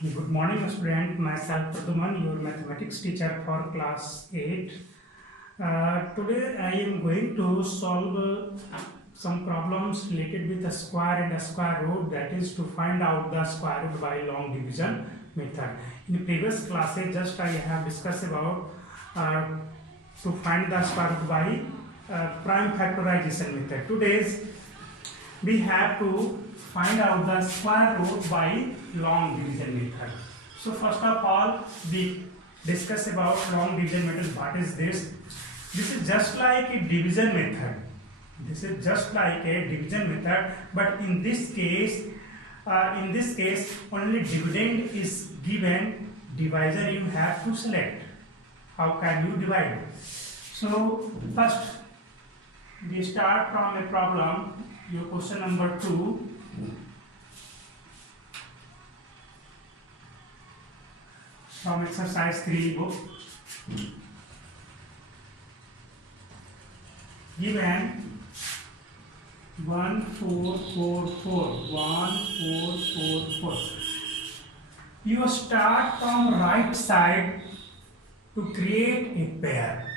Good morning, student. Myself Praduman, your mathematics teacher for class 8. Today I am going to solve some problems related with a square and a square root, that is to find out the square root by long division method. In previous classes, just I have discussed about to find the square root by prime factorization method. Today we have to find out the square root by long division method. So first of all, we discuss about long division method. What is this? This is just like a division method. This is just like a division method, but in this case only dividend is given. Divisor you have to select. How can you divide? So first we start from a problem. Your question number 2. From exercise 3 book. Given 1 4 4 4 1 4 4 4. You start from right side to create a pair.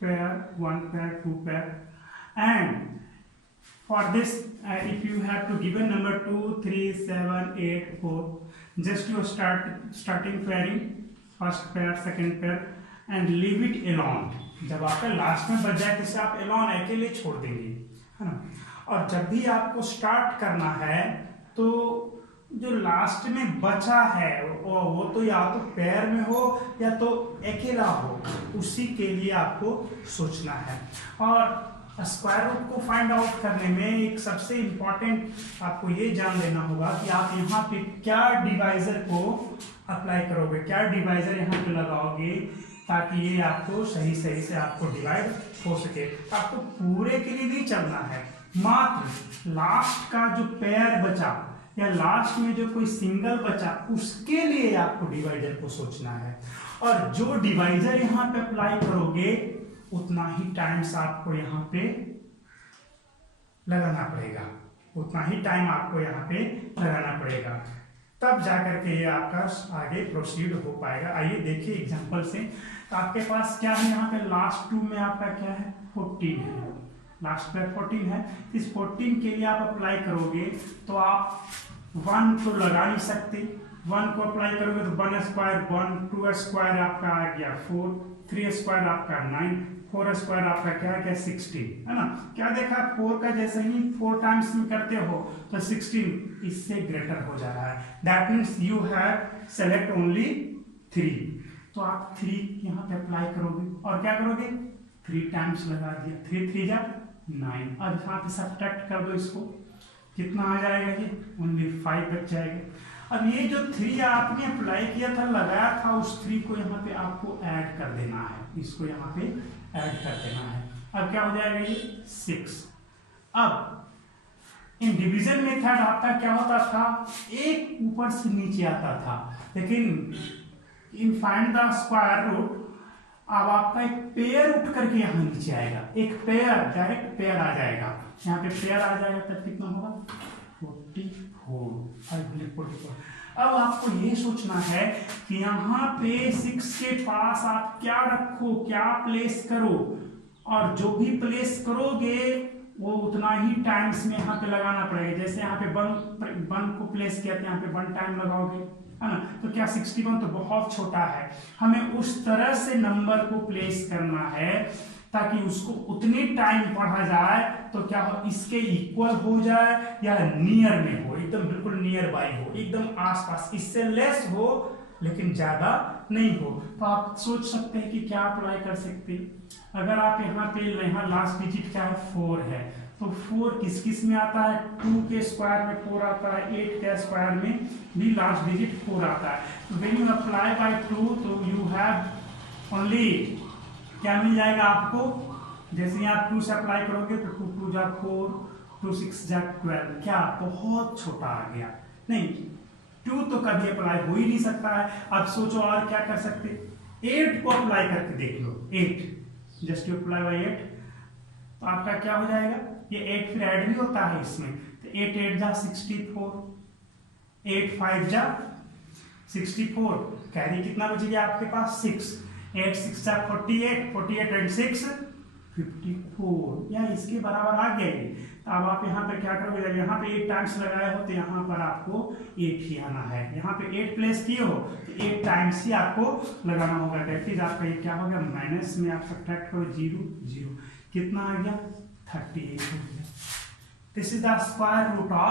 Pair 1 pair 2 pair, and for this if you have to give a number 2 3 7 8 4, just you starting pairing, first pair second pair and leave it alone. जब आपका last में बच जाए तो आप alone अकेले छोड़ देंगे, है ना। और जब भी आपको स्टार्ट करना है तो जो लास्ट में बचा है वो तो या तो पेयर में हो या तो अकेला हो, उसी के लिए आपको सोचना है। और स्क्वायर रूट को फाइंड आउट करने में एक सबसे इम्पोर्टेंट आपको ये जान लेना होगा कि आप यहाँ पे क्या डिवाइजर को अप्लाई करोगे, क्या डिवाइजर यहाँ पे लगाओगे ताकि ये आपको सही से आपको डिवाइड हो सके। आपको पूरे के लिए नहीं चलना है, मात्र लास्ट का जो पेयर बचा या लास्ट में जो कोई सिंगल बचा उसके लिए आपको डिवाइजर को सोचना है। और जो डिवाइजर यहाँ पे अप्लाई करोगे उतना ही टाइम्स आपको यहाँ पे लगाना पड़ेगा, तब जाकर के ये आपका आगे प्रोसीड हो पाएगा। आइए देखिए एग्जांपल से। तो आपके पास क्या है, यहाँ पे लास्ट 2 में आपका क्या है 14 है, लास्ट पे 14 है। इस 14 के लिए आप अप्लाई करोगे तो आप 1 तो लगा नहीं सकते, 1 को अप्लाई करोगे तो 1 स्क्वायर 1, 2 स्क्वायर आपका आ गया 4, 3 स्क्वायर आपका 9, 4 स्क्वायर आपका क्या है 16, है ना। क्या देखा, 4 का जैसे ही 4 टाइम्स में करते हो तो 16 इससे ग्रेटर हो जा रहा है। That means you have select only 3। तो आप 3 यहाँ पे अप्लाई करोगे और क्या करोगे 3 टाइम्स लगा दिया, 3 3 जा 9। अब यहाँ पे सब्ट्रैक्ट कर दो, इसको कितना आ जाएगा, ये ओनली 5 बच जाएगा। अब ये जो 3 आपने अप्लाई किया था, लगाया था, उस 3 को यहाँ पे आपको ऐड कर देना है, इसको यहाँ पे ऐड कर देना है। अब क्या हो जाएगा ये 6। अब इन डिवीजन मेथड आपका क्या होता था, एक ऊपर से नीचे आता था, लेकिन इन फाइंड द स्क्वायर रूट अब आपका एक पेयर उठ करके यहाँ नीचे आएगा, एक पेयर डायरेक्ट पेयर आ जाएगा, यहाँ पे पेयर आ जाएगा तब कितना होगा 44। अब आपको ये सोचना है कि यहाँ पे 6 के पास आप क्या रखो, क्या प्लेस करो, और जो भी प्लेस करोगे वो उतना ही टाइम्स में यहाँ पे लगाना पड़ेगा। जैसे यहाँ पे 1 को प्लेस किया तो यहाँ पे 1 टाइम लगाओगे, है ना। तो क्या 61 तो बहुत छोटा है, हमें उस तरह से नंबर को प्लेस करना है ताकि उसको उतनी टाइम पढ़ा जाए तो क्या हो, इसके इक्वल हो जाए या नियर में हो, एकदम बिल्कुल नियर बाई हो, एकदम आसपास, इससे लेस हो लेकिन ज्यादा नहीं हो। तो आप सोच सकते हैं कि क्या अप्लाई कर सकते हैं। अगर आप यहाँ पे लास्ट डिजिट क्या है 4 है, तो 4 किस में आता है, 2 के स्क्वायर में 4 आता है, 8 के स्क्वायर में भी लास्ट डिजिट 4 आता है। तो व्हेन यू अप्लाई बाय 2 तो यू हैव ओनली क्या मिल जाएगा आपको, जैसे ही आप 2 से अप्लाई करोगे तो 2 2 जा 4, 2 6 जा 12, क्या बहुत छोटा आ गया, नहीं 2 तो कभी अप्लाई हो ही नहीं सकता है। अब सोचो और क्या कर सकते, 8 को अप्लाई करके देख लो, 8 जस्ट यू अप्लाई बाय 8 तो आपका क्या हो जाएगा ये 8 फिर ऐड भी होता है इसमें, तो 8 8 जा 64, 8 5 जा 64, कैरी कितना बच गया आपके पास 6, 8 6 जा 48, 48 एंड 6 54, या इसके बराबर आ गया ये। तो अब आप यहाँ पे क्या करोगे, जब यहाँ पे 8 टाइम्स लगाए हो तो यहाँ पर आपको 8 ही आना है, यहाँ पे 8 प्लेस किए हो तो 8 टाइम्स ही आपको लगाना होगा। डेट इज आपका ये क्या हो गया, माइनस में आप सब्ट्रैक्ट करो 0 0, कितना आ गया 38 हो गया। This is the square root of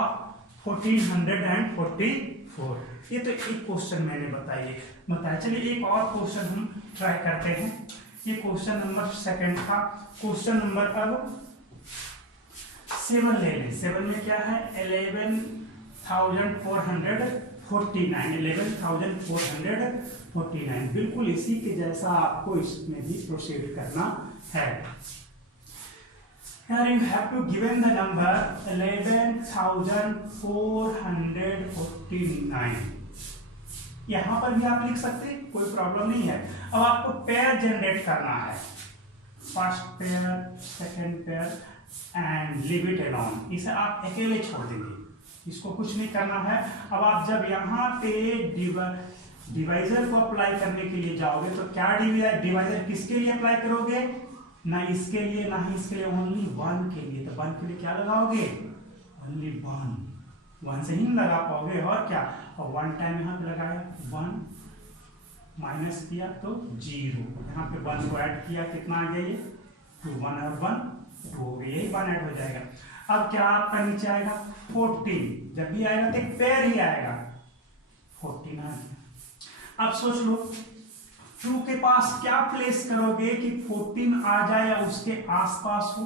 1444। ये तो एक क्वेश्चन मैंने बताया। चलिए एक और क्वेश्चन हम ट्राई करते हैं। ये क्वेश्चन नंबर 2 था। क्वेश्चन नंबर अब 7 ले लें। 7 में क्या है, 11,449 बिल्कुल इसी के जैसा आपको इसमें भी प्रोसीड करना है। Here you have to given the number 11,449। यहाँ पर भी आप लिख सकते हैं, कोई प्रॉब्लम नहीं है। अब आपको पेयर जनरेट करना है, first pair, second pair and leave it alone. इसे आप अकेले छोड़ देंगे, इसको कुछ नहीं करना है। अब आप जब यहाँ पे डिवाइजर को अप्लाई करने के लिए जाओगे तो क्या डिवाइजर किसके लिए अप्लाई करोगे, ना इसके लिए ना ही इसके लिए, ओनली 1 के लिए। तो 1 के लिए क्या लगाओगे, ओनली 1 से ही लगा पाओगे, और क्या, और 1 टाइम यहाँ पे लगाया 1, माइनस किया तो 0, यहाँ पे 1 को ऐड किया, कितना आ गया ये 2, 1 और 1 2 हो गया, यही 1 ऐड हो जाएगा। अब क्या आपका नीचे आएगा 14, जब भी आएगा तो एक पेयर ही आएगा, 14 आ गया। अब सोच लो 2 के पास क्या प्लेस करोगे कि 14 आ जाए या उसके आसपास हो,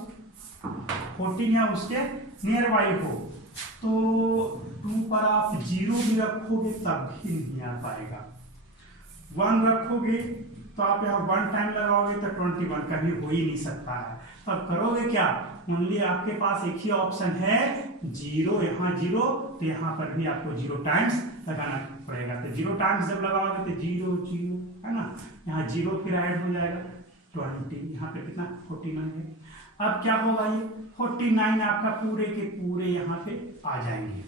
14 या उसके नियर बाई हो। तो 2 पर आप 0 भी रखोगे तब भी नहीं आ पाएगा, 1 रखोगे तो आप यहाँ 1 टाइम लगाओगे तो 21 कभी हो ही नहीं सकता है। तब करोगे क्या, ओनली आपके पास एक ही ऑप्शन है 0, यहाँ 0, तो यहाँ पर भी आपको 0 टाइम्स लगाना पड़ेगा। तो 0 टाइम्स जब लगाओगे तो 0 0 है ना, यहाँ 0 फिर ऐड हो जाएगा 20, यहाँ पे कितना 49 है। अब क्या होगा, ये 49 आपका पूरे के पूरे यहाँ पे आ जाएंगे।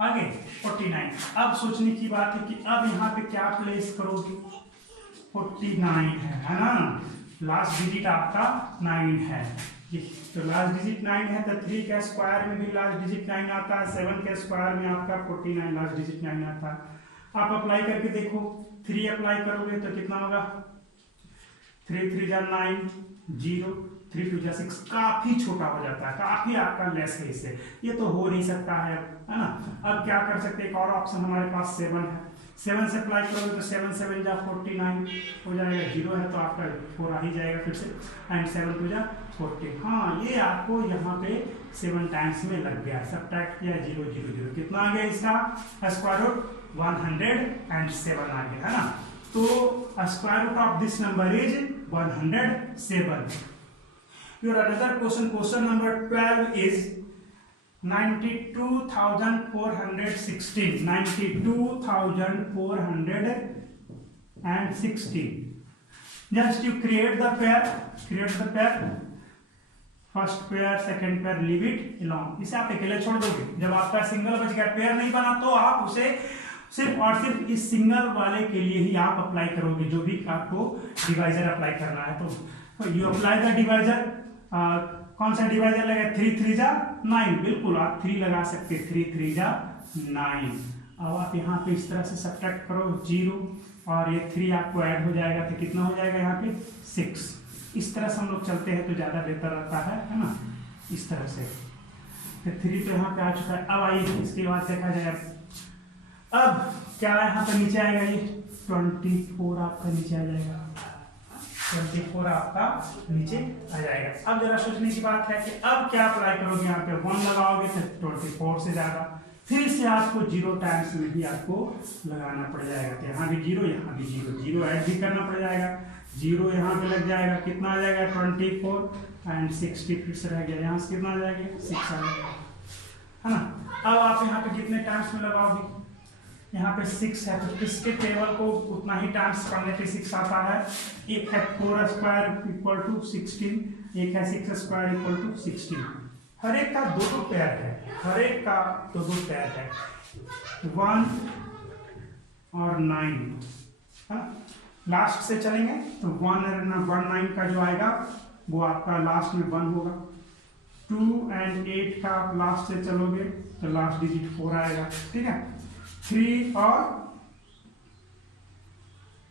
आगे 49, अब सोचने की बात है कि अब यहाँ पे क्या प्लेस करोगे, 49 है ना, लास्ट डिजिट आपका 9 है, तो लास्ट डिजिट 9 है, तो 3 के स्क्वायर में भी लास्ट डिजिट 9 आता है, 7 के स्क्वायर में आपका 49 लास्ट डिजिट 9 आता है। आप अप्लाई करके देखो, 3 अप्लाई करोगे तो कितना होगा, 3 3 जा 9 0, 3 2 जा 6, काफी छोटा हो जाता है, काफी आपका लेस है इससे, ये तो हो नहीं सकता है ना। अब क्या कर सकते हैं, एक और ऑप्शन हमारे पास 7 है, 7 से अप्लाई करोगे तो 7 7 जा 49 हो जाएगा, 0 है तो आपका 4 आ ही जाएगा फिर से, एंड 7 2 जा 40। हाँ, ये आपको यहाँ पे 7 टाइम्स में लग गया, सब्ट्रैक्ट किया 0 0 0, कितना आ गया इसका स्क्वायर रूट 107 आ गया, है ना। तो square root of this number is 107। Your another question number 12 is 92,416. 92,416. Just you create the pair. First pair, second pair, leave it alone. इसे आप अकेले छोड़ दोगे। जब आपका सिंगल बच गया, पेयर नहीं बना, तो आप उसे सिर्फ और सिर्फ इस सिंगल वाले के लिए ही आप अप्लाई करोगे, जो भी आपको डिवाइजर अप्लाई करना है। तो यू अप्लाई द डिवाइजर। कौन सा डिवाइजर लगे, 3 3 जा 9, बिल्कुल आप 3 लगा सकते, 3 3 जा 9। अब आप यहाँ पे इस तरह से सब्ट्रैक्ट करो 0, और ये 3 आपको ऐड हो जाएगा तो कितना हो जाएगा यहाँ पे 6। इस तरह से हम लोग चलते हैं तो ज्यादा बेहतर रहता है ना, इस तरह से। तो 3 तो यहाँ पे आ चुका है। अब आइए इसके बाद देखा जाए, अब क्या यहाँ पर नीचे आएगा, ये 24 आपका नीचे आ जाएगा, 24 आपका नीचे आ जाएगा। अब जरा सोचने की बात है कि अब क्या अप्लाई करोगे, यहाँ पे 1 लगाओगे तो 24 से ज्यादा, फिर से आपको 0 टाइम्स में भी आपको लगाना पड़ जाएगा। तो यहाँ भी 0, यहाँ भी 0 ऐड भी करना पड़ जाएगा, 0 यहाँ पे लग जाएगा, कितना आ जाएगा 24 एंड 60 फिर से रह गया, यहाँ से कितना आ जाएगा 6 आ जाएगा, है ना। अब आप यहाँ पे कितने टाइम्स में लगाओगे, यहाँ पे 6 है तो किसके टेबल को उतना ही टाइम्स पढ़ने पे 6 आता है। एक है 4 स्क्वायर इक्वल टू 16, एक है 6 स्क्वायर इक्वल टू 16, हर एक का दो दो पेयर है, हर एक का दो दो पेयर है, 1 और 9। लास्ट से चलेंगे तो 1 का जो आएगा वो आपका लास्ट में 1 होगा। 2 और 8 का आप लास्ट से चलोगे तो लास्ट डिजिट 4 आएगा, ठीक है। 3 और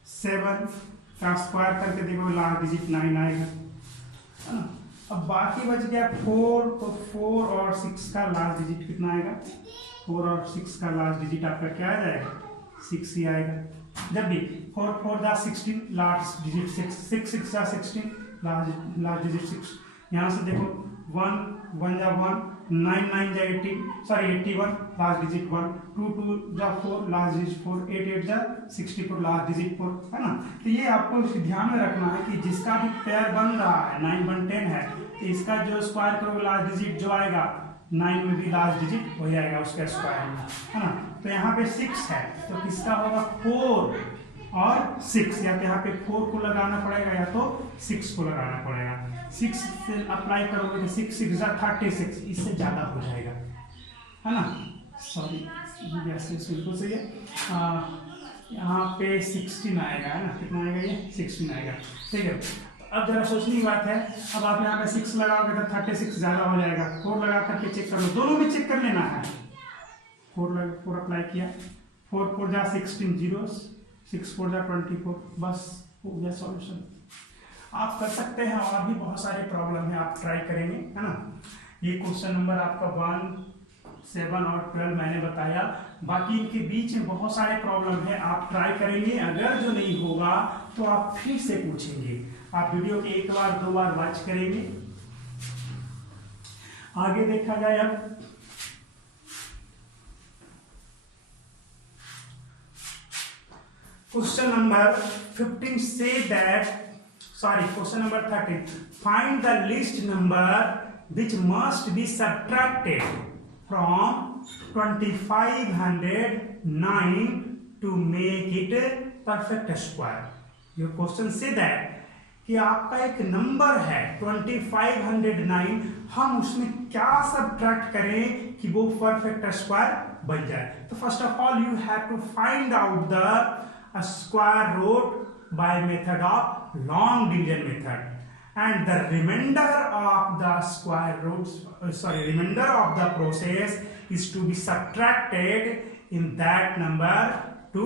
7 का स्क्वायर करके देखो लास्ट डिजिट 9 आएगा, है ना। अब बाकी बच गया 4, तो 4 और 6 का लास्ट डिजिट कितना आएगा? 4 और 6 का लास्ट डिजिट आपका क्या आ जाएगा? 6 ही आएगा। जब भी 4 4 जा 16, लास्ट डिजिट 6, 6 6 जा 16, लास्ट डिजिट 6। यहाँ से देखो 1 1 जा 1, 9 9 जा 18, सॉरी 81, लास्ट डिजिट 1, 2 2 जा 4, लास्ट डिजिट 4, 8 8 जा 64, लास्ट डिजिट 4, है ना। तो ये आपको ध्यान में रखना है कि जिसका भी पेयर बन रहा है 9 1 10 है, तो इसका जो स्क्वायर करोगे लास्ट डिजिट जो आएगा 9 में भी लास्ट डिजिट हो जाएगा उसका स्क्वायर में, है ना। तो यहाँ पे 6 है तो किसका होगा? 4 और 6, या तो यहाँ पे 4 को लगाना पड़ेगा या तो 6 को लगाना पड़ेगा। 6 से अप्लाई करोगे तो 6 6 जा 36, इससे ज्यादा हो जाएगा, है ना। सॉरी बिल्कुल सही है। यहाँ पे 16 आएगा, है ना। कितना आएगा? ये 16 आएगा, ठीक है। अब जरा सोचने की बात है, अब आप यहाँ पे 6 लगाओगे तो 36 ज्यादा हो जाएगा। 4 लगा करके चेक कर लो, दोनों में चेक कर लेना है। 4 अप्लाई किया, 4 4 जा 16 जीरोस, 6 4 जा 24, बस हो गया सॉल्यूशन। आप कर सकते हैं, और भी बहुत सारे प्रॉब्लम है, आप ट्राई करेंगे, है ना। ये क्वेश्चन नंबर आपका 1 7 और 12 मैंने बताया, बाकी इनके बीच में बहुत सारे प्रॉब्लम है, आप ट्राई करेंगे। अगर जो नहीं होगा तो आप फिर से पूछेंगे। आप वीडियो के 1 बार 2 बार वॉच करेंगे। आगे देखा जाए अब question number 15 say that, sorry question number 13, find the list number which must be subtracted from 2509 to make it perfect square. Your question say that कि आपका एक नंबर है 2509, हम उसमें क्या सब्ट्रैक्ट करें कि वो परफेक्ट स्क्वायर बन जाए। तो first of all you have to find out the square root by method of long division method, and the remainder of the square roots, remainder of the process is to be subtracted in that number to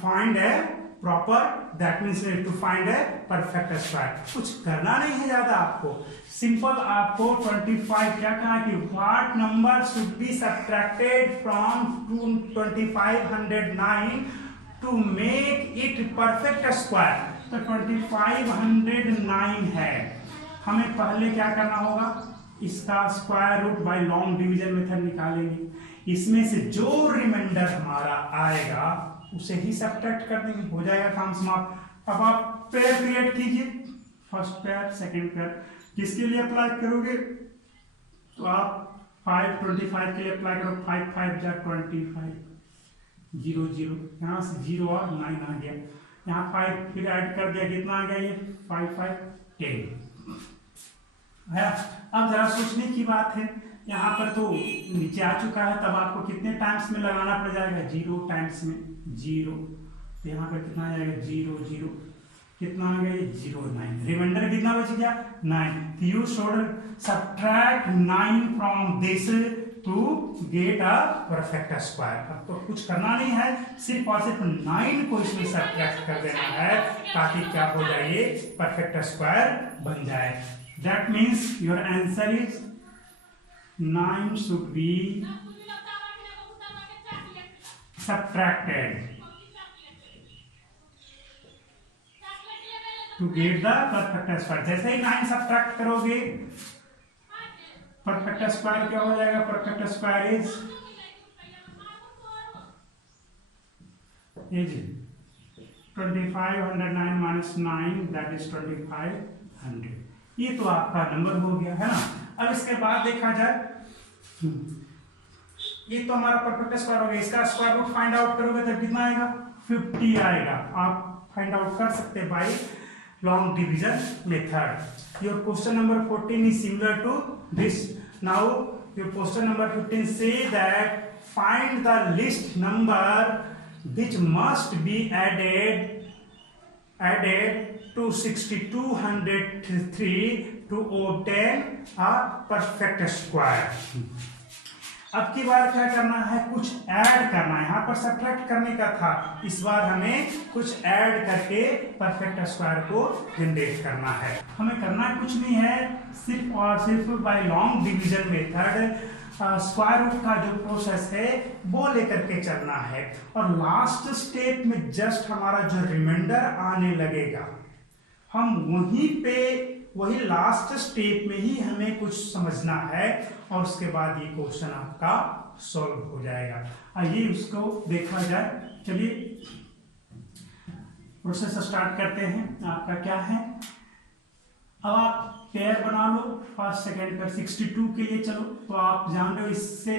find a proper, that means to find a perfect square। कुछ करना नहीं है ज्यादा आपको, simple आपको 25 क्या कहना है कि what number should be subtracted from 2509 to make it perfect square। तो 2509 है, हमें पहले क्या करना होगा? इसका square root by long division method निकालेंगे। इसमें से जो रिमाइंडर हमारा आएगा उसे ही सब्ट्रैक्ट कर देंगे, हो जाएगा काम समाप्त। अब आप पेयर क्रिएट कीजिए, फर्स्ट पेयर सेकंड पेयर। किसके लिए अप्लाई करोगे? तो आप 525 के लिए अप्लाई करो, 5 5 जा 25, 0 0, यहाँ से 0 और 9 आ गया, यहाँ 5 फिर ऐड कर दिया, कितना आ गया? ये 5 5 10 है। अब जरा सोचने की बात है, यहाँ पर तो नीचे आ चुका है, तब आपको कितने टाइम्स में लगाना पड़ जाएगा? 0 टाइम्स में 0, तो यहाँ पर कितना आ जाएगा? 0 0, कितना आ गया? 0 9, रिमाइंडर कितना बच गया? 9। You should subtract 9 from this to get a perfect square. अब तो कुछ करना नहीं है, सिर्फ और सिर्फ 9 को इसमें सब्ट्रैक्ट कर देना है ताकि क्या हो जाए? ये परफेक्ट स्क्वायर बन जाए। That means your answer is 9 should be subtracted to get the perfect square. जैसे ही 9 सब्ट्रैक्ट करोगे परफेक्ट स्क्वायर क्या हो जाएगा? Perfect square is 2509 minus 9, that is 2500। ये तो आपका नंबर हो गया, है ना। अब इसके बाद देखा जाए, ये तो हमारा परफेक्ट स्क्वायर हो गया, इसका स्क्वायर रूट फाइंड आउट करोगे तो कितना आएगा? 50 आएगा। आप फाइंड आउट कर सकते हैं by long division method. Your question number 14 is similar to this. Now your question number 15 say that find the list number which must be added to 6203 to obtain a perfect square. अब की बार क्या करना है, कुछ add करना है। यहाँ पर सब्ट्रैक्ट करने का था, इस बार हमें कुछ ऐड करके परफेक्ट स्क्वायर को जनरेट करना है। हमें करना कुछ नहीं है, सिर्फ और सिर्फ by long division method square root का जो प्रोसेस है वो लेकर के चलना है। और लास्ट स्टेप में जस्ट हमारा जो रिमाइंडर आने लगेगा, हम वही लास्ट स्टेप में ही हमें कुछ समझना है और उसके बाद ये क्वेश्चन आपका सॉल्व हो जाएगा। आइए उसको देखा जाए। चलिए प्रोसेस स्टार्ट करते हैं। आपका क्या है, अब आप पेयर बना लो फर्स्ट सेकेंड पर 62 के लिए। चलो तो आप जान रहे हो इससे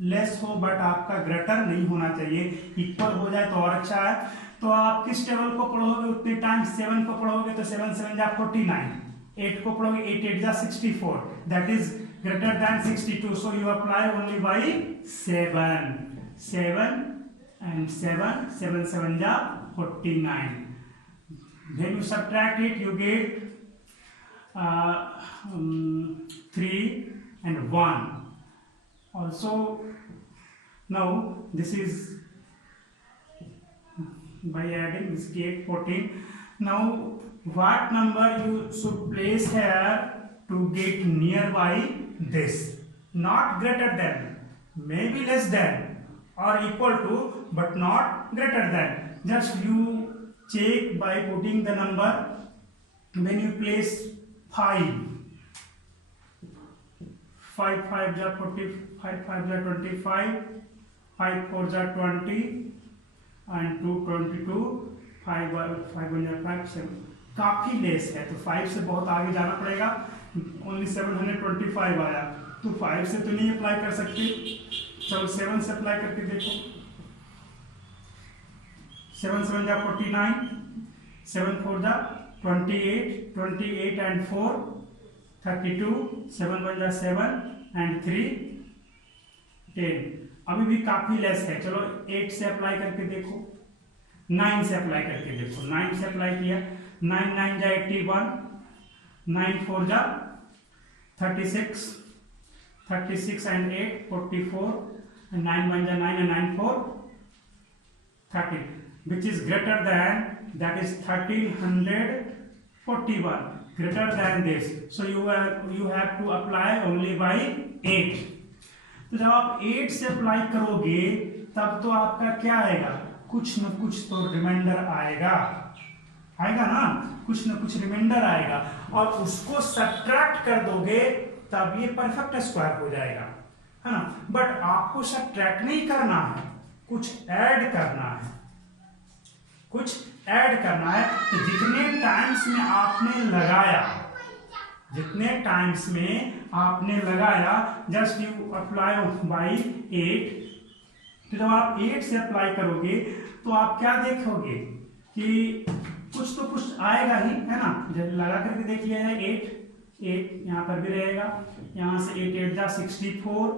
लेस हो बट आपका ग्रेटर नहीं होना चाहिए, इक्वल हो जाए तो और अच्छा है। तो आप किस टेबल को पढ़ोगे उतने टाइम 7 को पढ़ोगे तो 7 7 जा 49, 8 को पढ़ोगे 8 8 जा 64, that is greater than 62। So you apply only by 7 and 7 7 7 जा 49। then you subtract it, you get 3 and 1 also. Now this is by adding this gate 14. Now what number you should place here to get nearby this, not greater than, maybe less than or equal to but not greater than. Just you check by putting the number. When you place 5 5 जा 45, 5 जा 25, 5 4 जा 20 and 2 22, 5 1 जा 5 7। काफी less है तो 5 से बहुत आगे जाना पड़ेगा। ओनली 725 आया तो 5 से तो नहीं अप्लाई कर सकते। चलो 7 से अप्लाई करके देखो। 7 7 जा 49, 7 4 जा 28, 28 and 4 32, 7 1 जा 7 and 3 10। अभी भी काफी लेस है। चलो 8 से अप्लाई करके देखो, 9 से अप्लाई करके देखो। 9 से अप्लाई किया, 9 9 जा 81, 9 4 जा 36, 36 and 8 44 and 9 1 जा 9 and 9 4 30, which is greater than, that is 1341, greater than this. So you have to apply only by 8। तो जब आप 8 से अप्लाई करोगे तब तो आपका क्या आएगा, कुछ न कुछ तो रिमाइंडर आएगा ना, कुछ न कुछ रिमाइंडर आएगा और उसको सब्ट्रैक्ट कर दोगे तब ये परफेक्ट स्क्वायर हो जाएगा, है ना। बट आपको सब्ट्रैक्ट नहीं करना है, कुछ ऐड करना है, कुछ ऐड करना है। तो जितने टाइम्स में आपने लगाया जस्ट यू अप्लाई बाई 8। तो जब आप 8 से अप्लाई करोगे तो आप क्या देखोगे कि कुछ तो कुछ आएगा ही, है ना। जब लगा करके देख लिया है 8 यहाँ पर भी रहेगा, यहाँ से 8 8 जा 64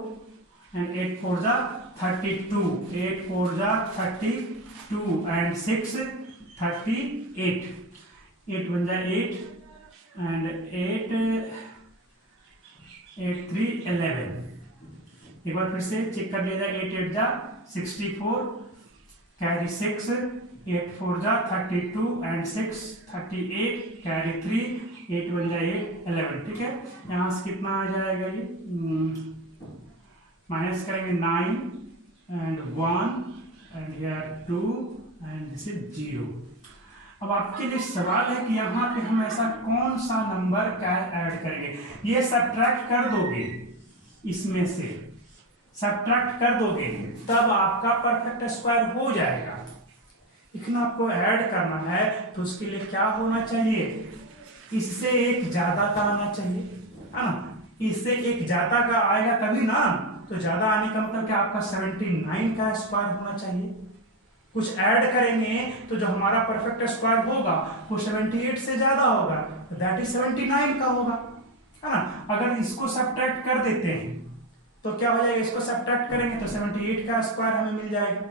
and 8 4 जा 32, 8 4 जा 32 and 6 38, 8 1 जा 8 and 8 8 3 11। एक बार फिर से चेक कर लिया जाए, 8 8 जा 64 कैरी 6, 8 4 जा 32 and 6 38 कैरी 3, 8 1 जा 8 11। ठीक है, यहाँ से कितना आ जाएगा, ये माइनस करेंगे 9 and 1 and here 2 and this is 0। अब आपके लिए सवाल है कि यहाँ पे हम ऐसा कौन सा नंबर क्या ऐड करेंगे। ये सब्ट्रैक्ट कर दोगे, इसमें से सब्ट्रैक्ट कर दोगे तब आपका परफेक्ट स्क्वायर हो जाएगा। लेकिन आपको ऐड करना है तो उसके लिए क्या होना चाहिए, इससे एक ज्यादा का आना चाहिए, है ना। इससे एक ज्यादा का आएगा तभी ना, तो ज्यादा आने का मतलब क्या, आपका 79 का स्क्वायर होना चाहिए, कुछ ऐड करेंगे तो जो हमारा परफेक्ट स्क्वायर होगा वो 78 से ज्यादा होगा, तो दैट इज 79 का होगा, है ना। अगर इसको सब्ट्रैक्ट कर देते हैं तो क्या हो जाएगा, इसको सब्ट्रैक्ट करेंगे तो 78 का स्क्वायर हमें मिल जाएगा।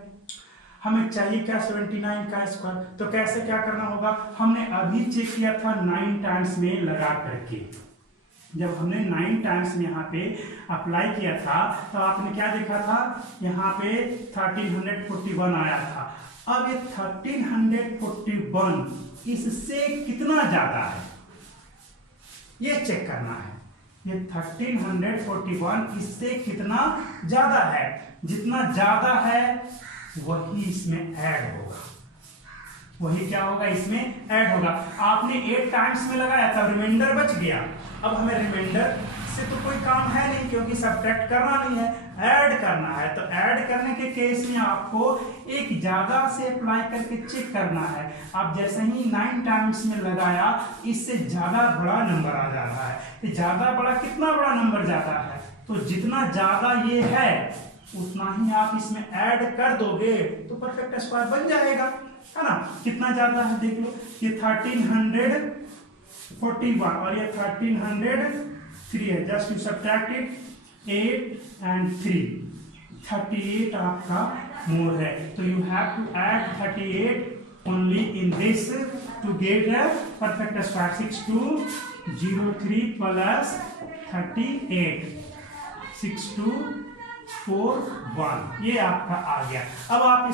हमें चाहिए क्या, 79 का स्क्वायर। तो कैसे क्या करना होगा, हमने अभी चेक किया था 9 टाइम्स में लगा करके। जब हमने 9 टाइम्स में यहाँ पे अप्लाई किया था तो आपने क्या देखा था, यहाँ पे 1341 आया था। अब ये 1341 इससे कितना ज्यादा है ये चेक करना है। ये 1341 इससे कितना ज्यादा है, जितना ज्यादा है वही इसमें ऐड होगा, वही क्या होगा, इसमें ऐड होगा। आपने 8 टाइम्स में लगाया था, रिमाइंडर बच गया। अब हमें रिमाइंडर से तो कोई काम है नहीं क्योंकि सब्ट्रैक्ट करना नहीं है, ऐड करना है। तो ऐड करने के केस में आपको एक ज्यादा से अप्लाई करके चेक करना है। आप जैसे ही 9 टाइम्स में लगाया, इससे ज्यादा बड़ा नंबर आ जा रहा है। ज्यादा बड़ा, कितना बड़ा नंबर ज्यादा है, तो जितना ज्यादा ये है उतना ही आप इसमें ऐड कर दोगे तो परफेक्ट स्क्वायर बन जाएगा, है ना। कितना ज्यादा है देख लो, ये 1341 और ये 1303 है। Just you subtract it, 8 and 3, 38 आपका मोर है। तो you have to add 38 only in this to get a perfect square. 6203 plus 38, 6241, ये आपका आ गया। अब आप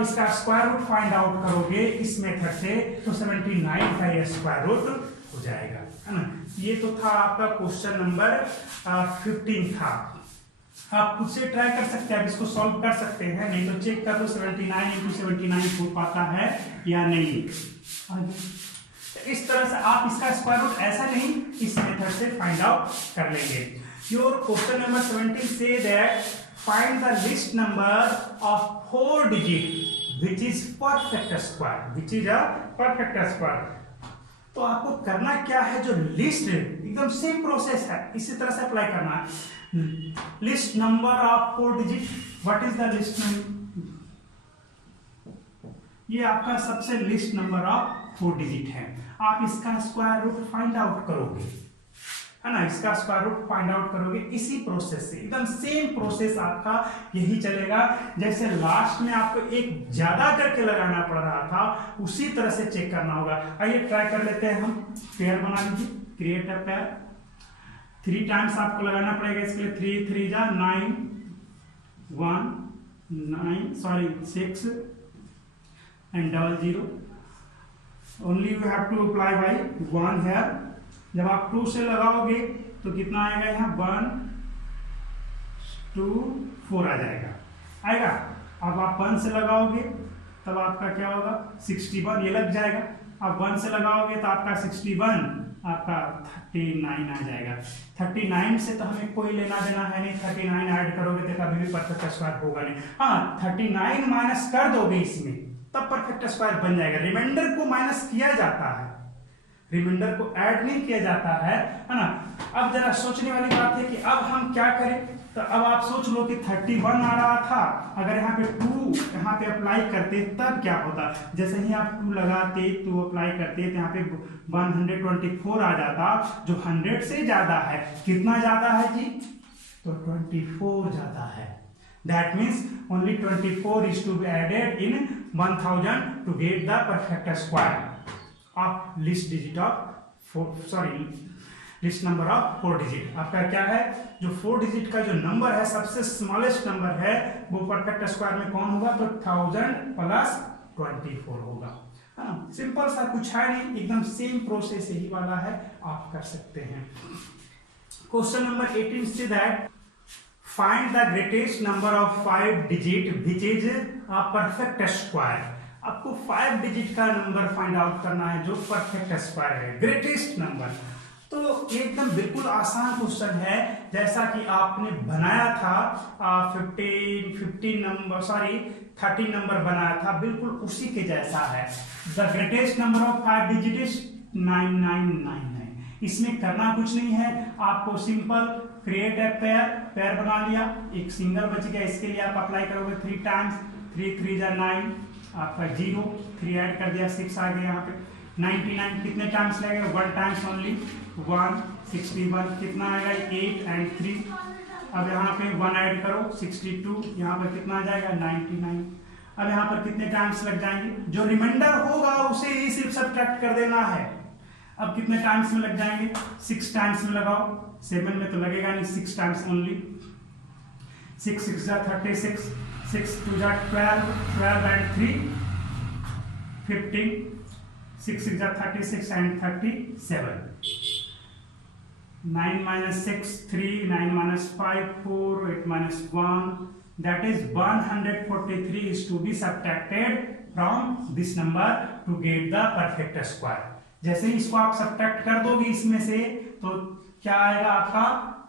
इसका स्क्वायर रूट फाइंड आउट करोगे इस मेथड से, तो 79 का ये स्क्वायर रूट हो जाएगा, है ना। ये तो था आपका क्वेश्चन नंबर 15 था। आप खुद से ट्राई कर सकते हैं, आप इसको सॉल्व कर सकते हैं, नहीं तो चेक कर लो 79 × 79 हो पाता है या नहीं। इस तरह से आप इसका स्क्वायर रूट ऐसा नहीं, इस मेथड से फाइंड आउट कर लेंगे। Your question number 17 say that find the list number of 4 digit which is perfect square, which is a perfect square. तो आपको करना क्या है, जो लिस्ट एकदम सेम प्रोसेस है, इसी तरह से अप्लाई करना है। List number of 4 digit, what is the list number, ये आपका सबसे लिस्ट नंबर ऑफ 4 डिजिट है। आप इसका स्क्वायर रूट फाइंड आउट करोगे, है ना, इसका स्क्वायर रूट फाइंड आउट करोगे इसी प्रोसेस से। एकदम सेम प्रोसेस आपका यही चलेगा, जैसे लास्ट में आपको एक ज्यादा करके लगाना पड़ रहा था, उसी तरह से चेक करना होगा। आइए ट्राई कर लेते हैं हम। पेयर बना लीजिए, क्रिएट अ पेयर। 3 टाइम्स आपको लगाना पड़ेगा इसके लिए। 3 3 जा 9, 1 9 sorry 6 and 00. Only you have to apply by 1 here. जब आप 2 से लगाओगे तो कितना आएगा यहाँ, 1 2 4 आ जाएगा, आएगा। अब आप 1 से लगाओगे तब आपका क्या होगा, 61, ये लग जाएगा। आप 1 से लगाओगे तो आपका 61, आपका 39 आ जाएगा। 39 से तो हमें कोई लेना देना है नहीं, 39 ऐड करोगे तो कभी भी परफेक्ट स्क्वायर होगा नहीं। हाँ, 39 माइनस कर दोगे इसमें तब परफेक्ट स्क्वायर बन जाएगा। रिमाइंडर को माइनस किया जाता है, रिमाइंडर को ऐड नहीं किया जाता है ना। अब जरा सोचने वाली बात है कि अब हम क्या करें। तो अब आप सोच लो कि 31 आ रहा था, अगर यहाँ पे 2 यहाँ पे अप्लाई करते तब क्या होता। जैसे ही आप 2 लगाते, 2 अप्लाई करते तो यहाँ पे 124 आ जाता, जो 100 से ज्यादा है। कितना ज्यादा है जी, तो 24 ज्यादा है। That means only 24 is to be added in 1000 to get the perfect square of list digit of 4, list number of 4 digit. आपका क्या है, जो 4 डिजिट का जो नंबर है, सबसे स्मॉलेस्ट नंबर है, वो परफेक्ट स्क्वायर में कौन होगा, तो 1000 प्लस 24 होगा। सिंपल सा, कुछ है नहीं, एकदम सेम प्रोसेस यही वाला है, आप कर सकते हैं। Question number 18 say that find the greatest number of 5 digit which is a perfect square. आपको 5 डिजिट का नंबर फाइंड आउट करना है जो परफेक्ट स्क्वायर है, ग्रेटेस्ट नंबर। तो एकदम बिल्कुल आसान क्वेश्चन है, जैसा कि आपने बनाया था 13 नंबर बनाया था, बिल्कुल उसी के जैसा है। The greatest number of 5 digit is 9999। इसमें करना कुछ नहीं है, आपको सिंपल क्रिएट ए पेयर बना लिया, एक सिंगल बच गया, इसके लिए आप अप्लाई करोगे 3 टाइम्स, 3 3 जा 9, आपका 0, 3 ऐड कर दिया 6 आ गया यहाँ पे। 99 कितने टाइम्स लगेगा, 1 टाइम्स ओनली, 1, 61 कितना आएगा 8 एंड 3, अब यहाँ पे 1 ऐड करो 62, यहाँ पर कितना आ जाएगा 99। अब यहाँ पर कितने टाइम्स लग जाएंगे, जो रिमाइंडर होगा उसे ही सिर्फ सब्ट्रैक्ट कर देना है। अब कितने टाइम्स में लग जाएंगे, 6 टाइम्स में लगाओ, 7 में तो लगेगा नहीं, 6 टाइम्स ओनली, 6 6 जा 36, 6 2 जा 12, 12 एंड 3 15, 6 6 जा 36 and 37, 9 minus 6 3, 9 minus 5 4, 8 minus 1, that is 143 is to be subtracted from this number to get the perfect square। जैसे ही इसको आप सब्ट्रैक्ट कर दोगे इसमें से, तो क्या आएगा, आपका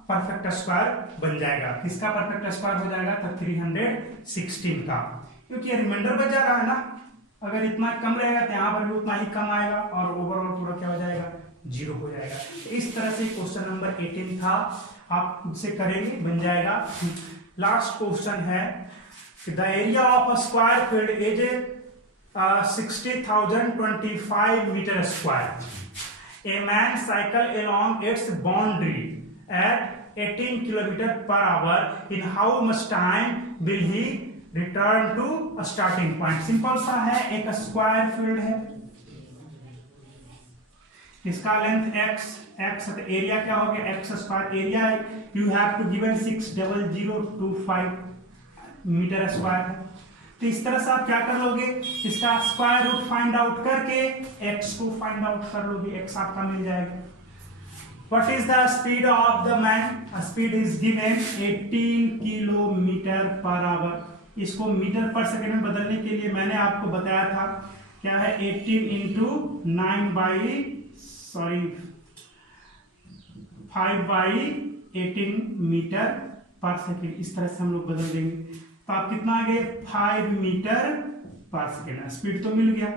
परफेक्ट स्क्वायर बन जाएगा। किसका परफेक्ट स्क्वायर हो जाएगा, तो 316 का, क्योंकि ये रिमाइंडर बच जा रहा है ना, अगर इतना कम रहेगा तो यहाँ पर भी उतना ही कम आएगा और ओवरऑल पूरा क्या हो जाएगा, 0 हो जाएगा। इस तरह से क्वेश्चन नंबर 18 था, आप खुद से करेंगे, बन जाएगा। लास्ट क्वेश्चन है, the area of a square field is 60,025 metre square. A man cycle along its boundary at 18 kilometre per hour, in how much time will he return to starting point. Simple सा है, एक square field है, इसका length x तो area क्या हो गया, x square area है, you have to given 60025 metre square है। तो इस तरह से आप क्या कर लोगे, इसका स्क्वायर रूट फाइंड आउट करके x को फाइंड आउट कर लोगे, x आपका मिल जाएगा। What is the speed of the man, speed is given 18 kilometre per our. इसको मीटर पर सेकेंड में बदलने के लिए मैंने आपको बताया था, क्या है 18 इंटू 5/18 मीटर पर सेकेंड, इस तरह से हम लोग बदल देंगे। तो आप कितना आ गए, 5 मीटर पर सेकेंड। स्पीड तो मिल गया,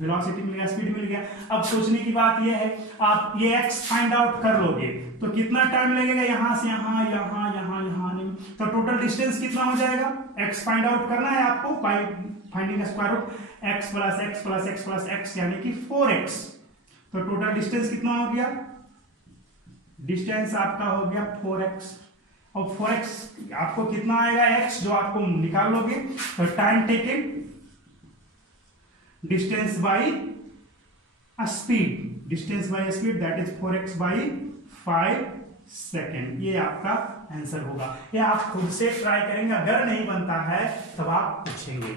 वेलोसिटी मिल गया, स्पीड मिल गया। अब सोचने की बात यह है, आप ये x फाइंड आउट कर लोगे तो कितना टाइम लगेगा, यहां से यहां, यहां यहां यहां नहीं, तो टोटल डिस्टेंस कितना हो जाएगा, x फाइंड आउट करना है आपको, finding square root x plus x plus x plus x यानी कि 4x। तो टोटल डिस्टेंस कितना हो गया, डिस्टेंस आपका हो गया 4x, और 4x आपको कितना आएगा, x जो आपको निकाल लोगे, तो time taken distance by speed, distance by speed that is 4x by 5 second. ये आपका आंसर होगा। ये आप खुद से ट्राई करेंगे, अगर नहीं बनता है तब आप पूछेंगे।